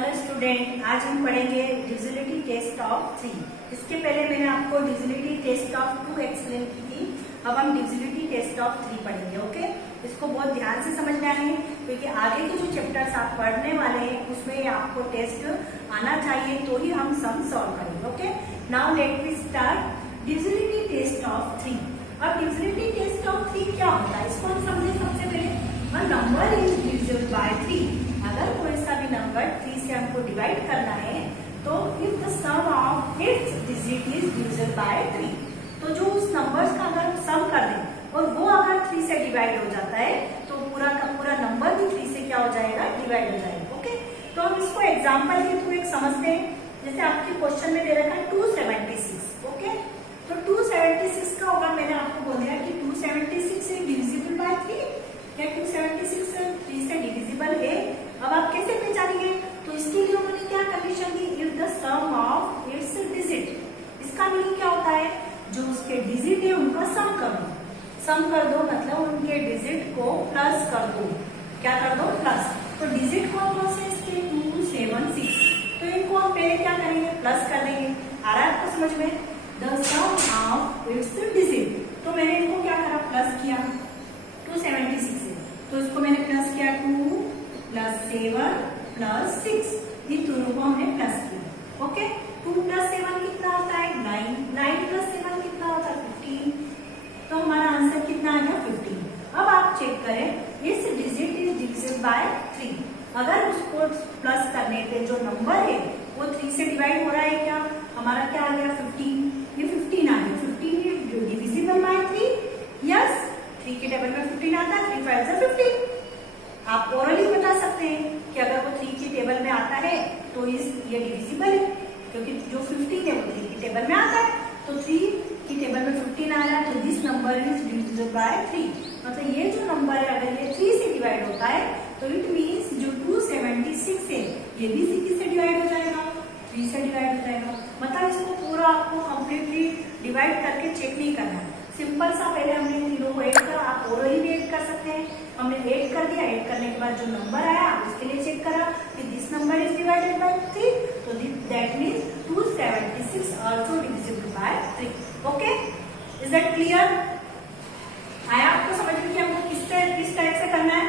Hello student, आज हम पढ़ेंगे डिविजिबिलिटी टेस्ट ऑफ 3। इसके पहले मैंने आपको डिविजिबिलिटी टेस्ट ऑफ 2 एक्सप्लेन की थी। अब हम डिविजिबिलिटी टेस्ट ऑफ 3 पढ़ेंगे। ओके, इसको बहुत ध्यान से समझना है क्योंकि आगे के जो चैप्टर्स आप पढ़ने वाले हैं उसमें आपको टेस्ट आना चाहिए, तो ही हम सम सॉल्व करेंगे। Okay, now let me start divisibility test of 3। अब डिविजिबिलिटी टेस्ट ऑफ 3 क्या होता है, इसको हम समझे। सबसे पहले a number is divisible by 3। अगर कोई सा भी नंबर 3 से हमको डिवाइड करना है तो if the sum of its digit is divisible by 3, तो जो उस नंबर्स का अगर सम कर दें और वो अगर 3 से डिवाइड हो जाता है तो पूरा का पूरा नंबर भी 3 से क्या हो जाएगा, डिवाइड हो जाएगा। ओके, तो हम इसको एग्जाम्पल के थ्रू एक समझते हैं। जैसे आपके क्वेश्चन में दे रखा है 276। ओके, तो 276 का होगा, मैंने आपको बोल दिया कि 276 is divisible by 3। क्या 276 3 से डिविजिबल है? अब आप कैसे पहचानेंगे? तो इसके लिए उन्होंने क्या कंडीशन दी, if the sum of its digit. इसका मीनिंग क्या होता है, जो उसके डिजिट है उनका सम कर दो। सम कर दो मतलब उनके डिजिट को प्लस कर दो। क्या कर दो? प्लस। तो डिजिट कौन कौन से इसके 276, तो इनको हम पहले क्या करेंगे, प्लस कर देंगे। आ रहा है आपको समझ में? The sum of its digit, तो मैंने इनको क्या करा, प्लस किया 276 से, तो इसको मैंने प्लस किया 2 + 7 + 6, इन दोनों को हमने प्लस किया। ओके, 2 + 7 कितना होता है 9, 9 + 7 कितना होता है 15, तो हमारा आंसर कितना आ गया 15। अब आप चेक करें, इस डिजिट इज डिविजिबल बाय 3। अगर उसको प्लस करने पे जो नंबर है वो 3 से डिवाइड हो रहा है, क्या हमारा क्या आ गया 15, ये 15 आ गया। 15 इज डिविजिबल बाय 3। यस, 3 के टेबल में 15 आता है, 3 5 से 15। आप ओरली बता सकते हैं कि अगर वो 3 की टेबल में आता है तो ये डिविजिबल है, क्योंकि जो 15 है वो 3 की टेबल में आता है, तो 3 की टेबल में 15 आ रहा है, तो this number is divisible bye 3। मतलब ये जो नंबर है अगर ये 3 से डिवाइड होता है तो इट मीन्स जो 276 है ये भी 3 से डिवाइड हो जाएगा, 3 से डिवाइड हो जाएगा। मतलब इसको पूरा आपको कम्प्लीटली डिवाइड करके चेक नहीं करना है। सिंपल सा पहले हमने तीनों को ऐड करा, आप ओरली भी ऐड कर सकते हैं। हमने ऐड कर दिया, ऐड करने के बाद जो नंबर आया उसके लिए चेक करा कि this number is divided by 3, तो that means 276 also divisible by 3। Okay, is that clear? आया आपको समझ में कि हमको किस टाइप से करना है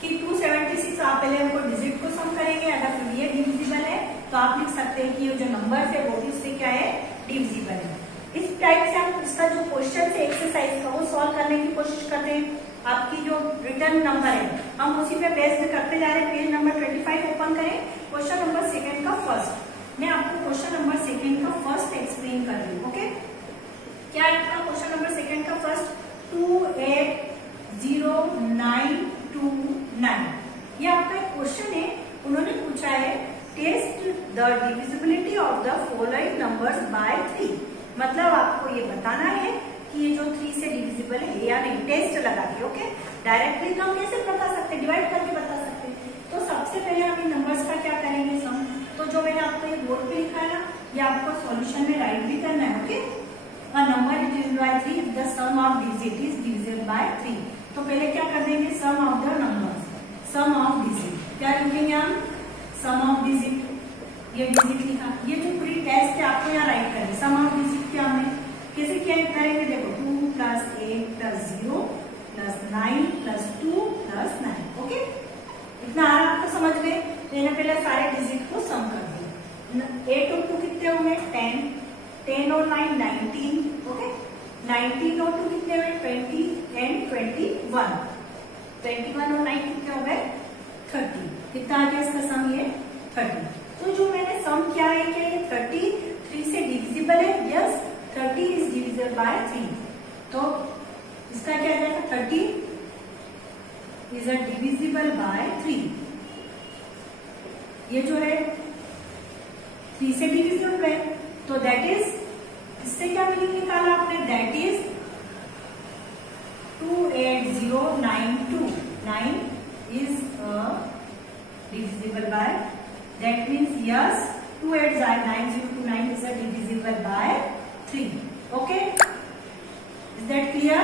कि 276 आप पहले हमको डिजिट को सम करेंगे। अगर ये डिविजिबल है तो आप लिख सकते हैं कि ये जो नंबर है वो भी उससे क्या है, डिविजिबल है। इस टाइप से हम इसका जो क्वेश्चन है एक्सरसाइज का वो सॉल्व करने की कोशिश करते हैं। आपकी जो रिटर्न नंबर है हम उसी पे बेस्ड करते जा रहे हैं। पेज नंबर 25 ओपन करें, क्वेश्चन नंबर 2 का फर्स्ट। मैं आपको क्वेश्चन नंबर 2 का फर्स्ट एक्सप्लेन कर रही हूँ। ओके, क्या है आपका क्वेश्चन नंबर 2 का फर्स्ट, 280929। ये आपका एक क्वेश्चन है, उन्होंने पूछा है test the divisibility of the following numbers by 3। मतलब आपको ये बताना है कि ये जो 3 से डिविजिबल है या नहीं, टेस्ट लगा के। ओके, डायरेक्टली तो हम कैसे बता सकते, डिवाइड करके बता सकते। तो सबसे पहले हम इन नंबर्स का क्या करेंगे, सम। तो जो मैंने आपको ये बोर्ड पे लिखा है ना, ये आपको सॉल्यूशन में राइट भी करना है। Okay, a number is divisible by 3 if the sum of digit is divisible by 3। तो पहले क्या कर देंगे, sum of the numbers, sum of digit. क्या लिखेंगे हम, सम ऑफ डिजिट। ये डिजिट लिखा, ये जो पूरी टेस्ट है आपको यहाँ राइट करेंगे। सम ऑफ डिजिट क्या हमने कैसे क्या करेंगे, देखो 2 + 8 + 0 + 9 + 2 + 9। ओके, इतना आ रहा आपको समझ में? मैंने पहले सारे डिजिट को सम कर दिया। 8 और 2 कितने होंगे 10, 10 और 9 19। ओके, 19 और 2 कितने हुए 20 एंड 21। 21 और 9 कितने हो गए 30। कितना आ गया इसका सम, ये 30। तो जो मैंने सम किया है क्या, ये 30 3 से डिविजिबल है। Yes, 30 is divisible bye 3। तो इसका क्या आ जाएगा, 30 इज अ डिविजिबल बाय 3। ये जो है 3 से डिविजिबल है, तो दैट इज, इससे क्या मीनिंग निकाला आपने, that is 28092। 9 is divisible by, that means yes, 2 8 9029 is a divisible by 3. Okay, is that clear?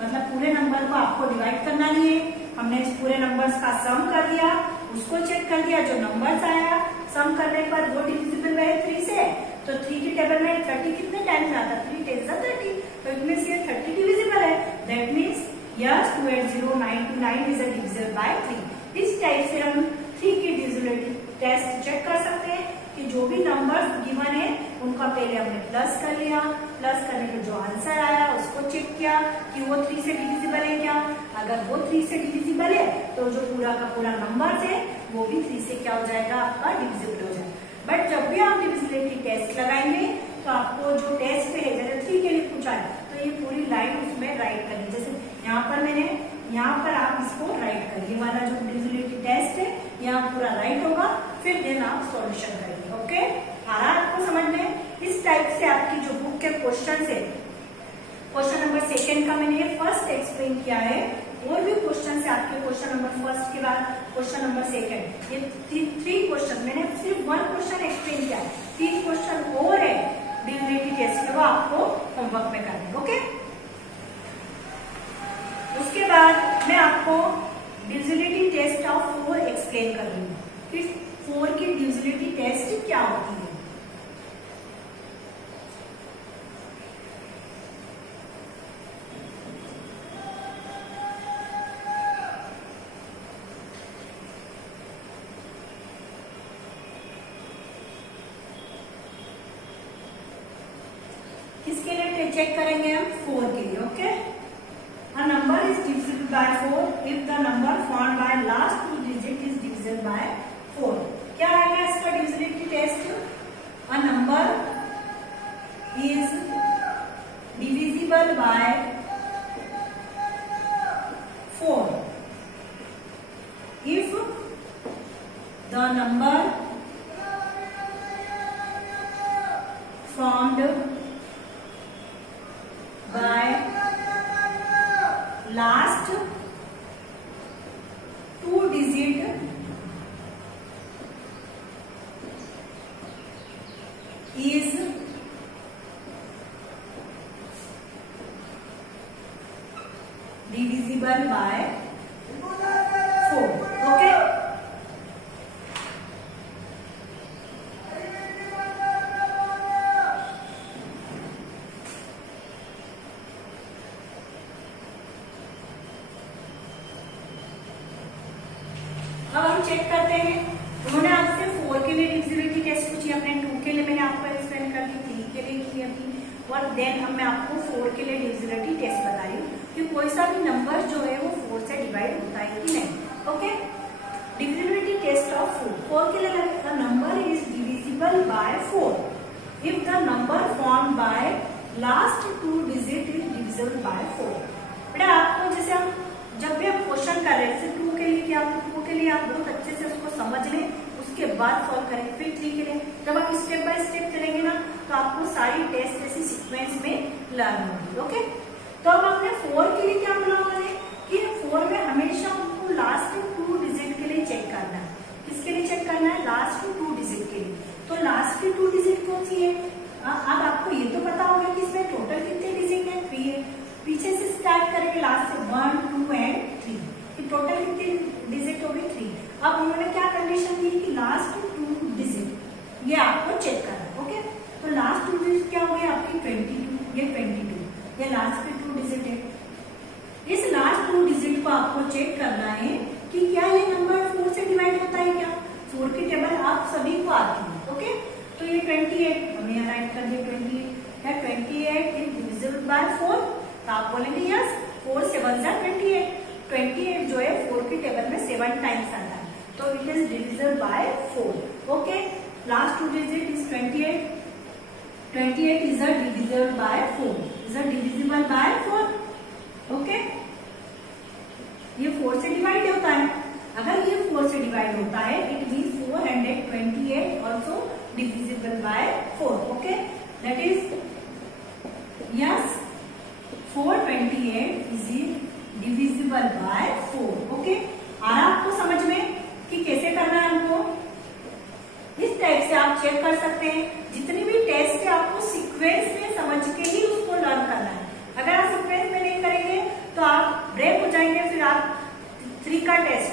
मतलब पूरे नंबर को आपको डिवाइड करना नहीं है, हमने इस पूरे नंबर्स का सम कर लिया, उसको चेक कर दिया, जो नंबर्स आया सम करने पर वो डिविजिबल है 3 से, तो 3 की टेबल में 30 कितने टाइम्स आता है, 3 10 30, तो इट मींस ये 30 डिविजिबल है। That means yes 280929 is a divisible by 3। इस टाइप से हम 3 की डिविजिबिलिटी टेस्ट चेक कर सकते हैं कि जो भी नंबर्स गिवन है उनका पहले हमने प्लस कर लिया, प्लस करने के जो आंसर आया उसको चेक किया कि वो 3 से डिविजिबल है क्या, अगर वो 3 से डिविजिबल है तो जो पूरा का पूरा नंबर है वो भी 3 से क्या हो जाएगा, आपका डिविजिबल हो जाएगा। बट जब भी आप डिविजिबिलिटी टेस्ट लगाएंगे तो आपको जो टेस्ट पे है, जैसे 3 के लिए पूछा है तो ये पूरी लाइन उसमें राइट करनी, जैसे यहाँ पर आप इसको राइट करिए, वाला जो डिविजिबिलिटी टेस्ट है यहाँ पूरा राइट होगा, फिर देन आप सॉल्यूशन करेंगे। ओके, आ रहा है आपको समझ में? इस टाइप से आपकी जो बुक के क्वेश्चन है, क्वेश्चन नंबर 2 का मैंने फर्स्ट एक्सप्लेन किया है, और भी क्वेश्चन है आपके क्वेश्चन नंबर 1 के बाद क्वेश्चन नंबर 2, ये 3 क्वेश्चन, मैंने सिर्फ 1 क्वेश्चन एक्सप्लेन किया, 3 क्वेश्चन और है डिविजिबिलिटी टेस्ट के, वो आपको होमवर्क में करना है। ओके, उसके बाद मैं आपको डिविजिबिलिटी टेस्ट ऑफ 4 एक्सप्लेन कर रही हूँ कि 4 की डिविजिबिलिटी टेस्ट क्या होती है। किसके लिए चेक करेंगे हम? 4 के लिए। Okay, a number is divisible by 4 if the number found by last 2 digit is divisible by 4। क्या आएगा इसका divisibility test? a number is divisible by 4 if the number formed by last 2 digit is divisible by 4। Okay, अब हम check करते हैं। उन्होंने आपसे 4 के लिए डिविजिबिलिटी टेस्ट पूछी, अपने 2 के लिए मैंने आपको एक्सप्लेन कर दी, 3 के लिए की अभी, और देन अब मैं आपको 4 के लिए डिविजिबिलिटी टेस्ट बता रही हूँ कि कोई सा भी नंबर जो है वो 4 से डिवाइड होता है कि नहीं। ओके, डिविजिबिलिटी टेस्ट ऑफ 4 के लिए लगेगा number is divisible by 4 if the number form by last 2 digit is divisible by 4। बेटा आपको जैसे हम जब भी हम क्वेश्चन कर रहे हैं, जैसे 2 के लिए क्या, 2 के लिए आप बहुत अच्छे से उसको समझ लें, उसके बाद सॉल्व करें, फिर 3 के लिए जब आप स्टेप बाय स्टेप चलेंगे ना तो आपको सारी टेस्ट ऐसी सीक्वेंस में लर्न होगी। ओके, तो अब आपने 4 के लिए क्या बोला उन्होंने कि 4 में हमेशा आपको लास्ट 2 डिजिट के लिए चेक करना है। किसके लिए चेक करना है? लास्ट 2 डिजिट के लिए। तो लास्ट की 2 डिजिट कौन सी है? अब आपको ये तो पता होगा कि इसमें टोटल कितने डिजिट है? 3 है। पीछे से स्टार्ट करेंगे लास्ट से 1 2 एंड 3, कि टोटल कितनी डिजिट होगी? 3। अब उन्होंने क्या कंडीशन दी कि लास्ट 2 डिजिट ये आपको चेक करना है। ओके, तो लास्ट 2 डिजिट क्या हो गया आपकी? 22, ये 22, ये लास्ट की 2 डिजिट है। इस लास्ट 2 डिजिट को आपको चेक करना है कि क्या ये नंबर 4 से डिवाइड होता है क्या? 4 की टेबल आप सभी को आती है। ओके, तो ये 28 हमने यहाँ राइट कर दिया, 28 है, 28 इज डिविजिबल बाय 4, तो आप बोलेंगे यस 4 7 जा 28। 28 जो है 4 की टेबल में 7 टाइम्स आता है, तो it is divisible by 4। Okay, last 2 digit is 28, 28 is a divisible by 4, is a divisible by 4। Okay, ये 4 से डिवाइड होता है, अगर ये 4 से डिवाइड होता है it means 428 also divisible by 4। Okay, that is yes 428 is divisible by 4। Okay, आ रहा आपको समझ में कि कैसे करना है हमको? इस टाइप से आप चेक कर सकते हैं। जितनी भी टेस्ट है आपको सीक्वेंस में समझ के ही उसको लर्न करना है। अगर आप सीक्वेंस में नहीं करेंगे तो आप ब्रेक हो जाएंगे, फिर आप 3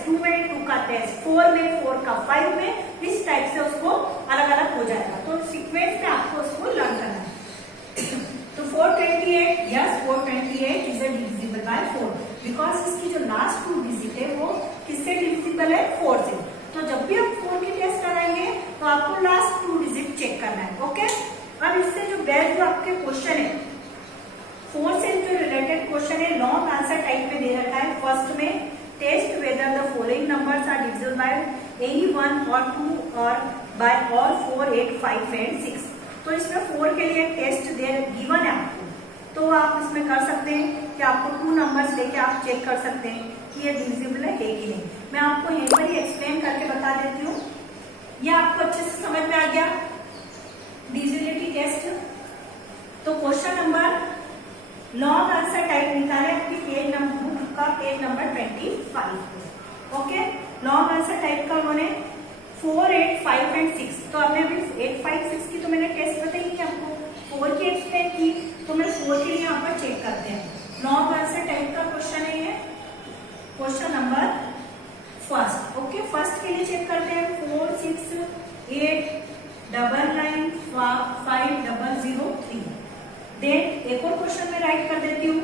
2 में 2 का टेस्ट, 4 में 4 का, 5 में, इस टाइप से उसको अलग अलग हो जाएगा। तो सीक्वेंस में आपको उसको लर्न करना है। तो 428, yes 428 is divisible by 4 because इसकी जो लास्ट 2 डिजिट है वो किससे डिविजिबल है? 4 से। तो जब भी आप 4 की टेस्ट कराएंगे तो आपको लास्ट 2 डिजिट चेक करना है। ओके, अब इससे जो बेस्ट जो आपके क्वेश्चन है 4 से जो रिलेटेड क्वेश्चन है लॉन्ग आंसर टाइप में दे रखा है। फर्स्ट में test whether the following numbers are divisible by any 1 और 2 और बाय और 4, 8, 5 एंड 6। तो इसमें 4 के लिए टेस्ट गिवन है आपको, तो आप इसमें कर सकते हैं कि आपको 2 नंबर्स लेके आप चेक कर सकते हैं कि ये डिविजिबल है कि नहीं। मैं आपको यहीं पर ही एक्सप्लेन करके बता देती हूँ। ये आपको अच्छे से समझ में आ गया डिविजिबिलिटी टेस्ट। तो question number long answer type निकाले आपकी पेज नंबर बुक का page number 25। Okay, long answer type का उन्होंने 4, 8, 5 एंड 6। तो आपने अभी 8, 5, 6 की तो मैंने टेस्ट बताई थी आपको, 4 की एक्सप्लेन की, तो मैं 4 के लिए यहाँ पर चेक करते हैं। लॉन्ग आंसर टाइप का क्वेश्चन है ये, question number first. Okay, first के लिए चेक करते हैं 4, 6, 8, 9, 9, 5, 0, 0, 3। देन एक और क्वेश्चन में राइट कर देती हूँ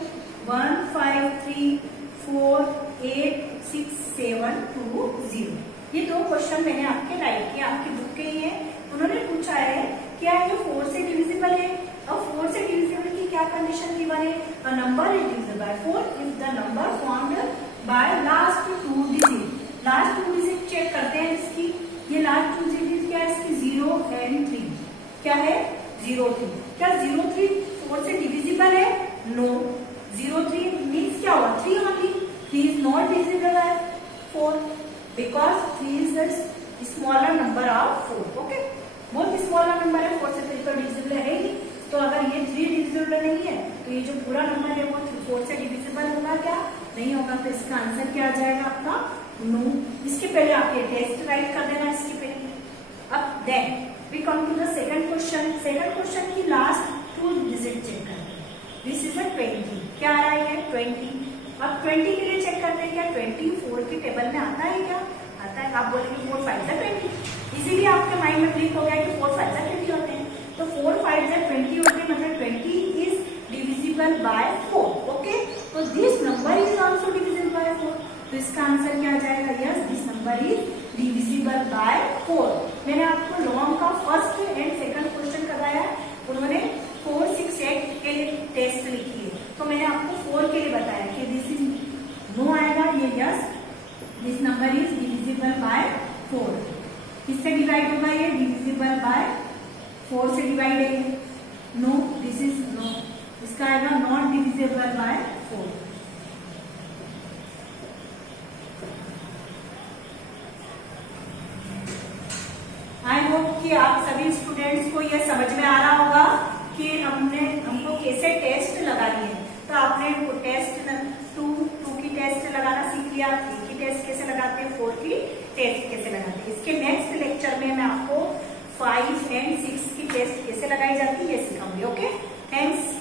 1, 5, 3, 4, 8, 6, 7, 2, 0। ये 2 क्वेश्चन मैंने आपके राइट किए, आपकी बुक के ही है। उन्होंने पूछा है क्या ये 4 से डिविजिबल है? अब 4 से डिविजिबल की क्या कंडीशन गिवन है? A number is divisible by 4 if the number formed by last 2 digit. Last 2 digit check करते हैं इसकी। ये लास्ट 2 डिजिट क्या है इसकी? 0 एंड 3। क्या है? 0, 3। क्या 0, 3 4 से डिविजिबल है? नो। 0, 3 मीन्स क्या हुआ? 3 only. 3 is not divisible by 4 because 3 is the smaller number of 4। Okay, बहुत स्मॉलर नंबर है, 4 से 3 तो डिविजिबल है ही। तो अगर ये 3 डिविजिबल नहीं है तो ये जो पूरा नंबर है वो 4 से डिविजिबल होगा क्या? नहीं होगा। तो इसका आंसर क्या आ जाएगा आपका? नो। इसके पहले आप ये टेस्ट राइट कर देना इसके पहले। अब then we come to the second question. Second question की लास्ट 2 डिजिट चेक करते हैं। This is a 20। क्या आ रहा है? 20। अब 20 के लिए चेक करते हैं क्या 20 4 की टेबल में आता है? क्या आता है? आप बोलेंगे 4, 5 जा 20। इजीली आपके माइंड में क्लिक हो गया कि 4, 5 जा 20 होते हैं। तो 4, 5 जा 20 होते हैं, मतलब 20 इज डिविजिबल बाय 4। ओके, तो this number is also divisible by 4। तो इसका आंसर क्या आ जाएगा? Yes, this number is divisible by 4। मैंने आपको लॉन्ग का फर्स्ट एंड सेकंड क्वेश्चन करवाया, उन्होंने 4, 6, 8 के लिए टेस्ट लिखी है। तो मैंने आपको 4 के लिए बताया कि दिस इज नो आएगा, ये yes, this number is divisible by 4। किससे डिवाइड होगा? ये डिविजिबल बाय 4 से डिवाइड है। नो, दिस इज नो, इसका आएगा not divisible by 4। I hope कि आप सभी स्टूडेंट्स को ये समझ में आ रहा होगा कि हमको कैसे टेस्ट लगानी है। तो आपने वो टेस्ट 2 की टेस्ट लगाना सीख लिया, 3 की टेस्ट कैसे लगाते हैं, 4 की टेस्ट कैसे लगाते हैं। इसके नेक्स्ट लेक्चर में मैं आपको 5 एंड 6 की टेस्ट कैसे लगाई जाती है ये सिखाऊंगी। Okay, thanks.